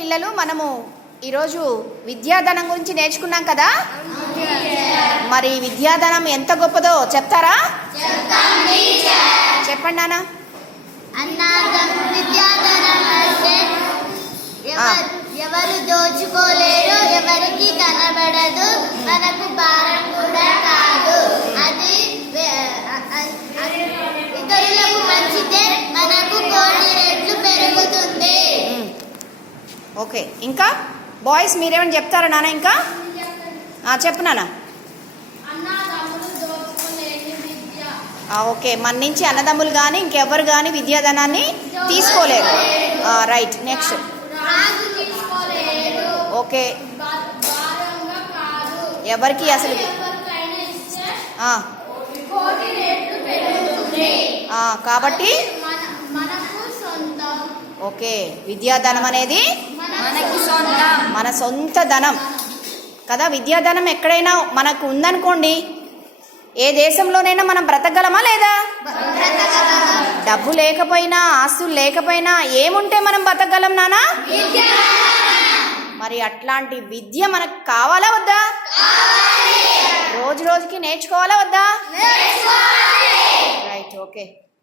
పిల్లలు మనము ఈరోజు విద్యాధనం గురించి నేర్చుకున్నాం కదా? మరి విద్యాధనం ఎంత గొప్పదో చెప్తారా? చెప్పండి నాన్న. ఎవరు దోచుకోలేరు ఎవరికి కనబడదు మనకు భారం కూడా కాదు. అది ఇతరులకు ఓకే. ఇంకా? బాయ్స్ మీరేమైనా చెప్తారా నాన్న ఇంకా? చెప్పు నాన్న. ఓకే. మన నుంచి అన్నదమ్ములు కానీ ఇంకెవ్వరు కానీ విద్యాధనాన్ని తీసుకోలేరు. రైట్. నెక్స్ట్. ఓకే. ఎవరికి అసలు? కాబట్టి మనకు ఓకే విద్యాధనం అనేది మన సొంత ధనం. కదా విద్యాధనం ఎక్కడైనా మనకు ఉందనుకోండి ఏ దేశంలోనైనా మనం బ్రతకగలమా లేదా? డబ్బు లేకపోయినా ఆస్తులు లేకపోయినా ఏముంటే మనం బతకగలం నానా? మరి అట్లాంటి విద్య మనకు కావాలా వద్దా? రోజు రోజుకి నేర్చుకోవాలా వద్దా? Right okay.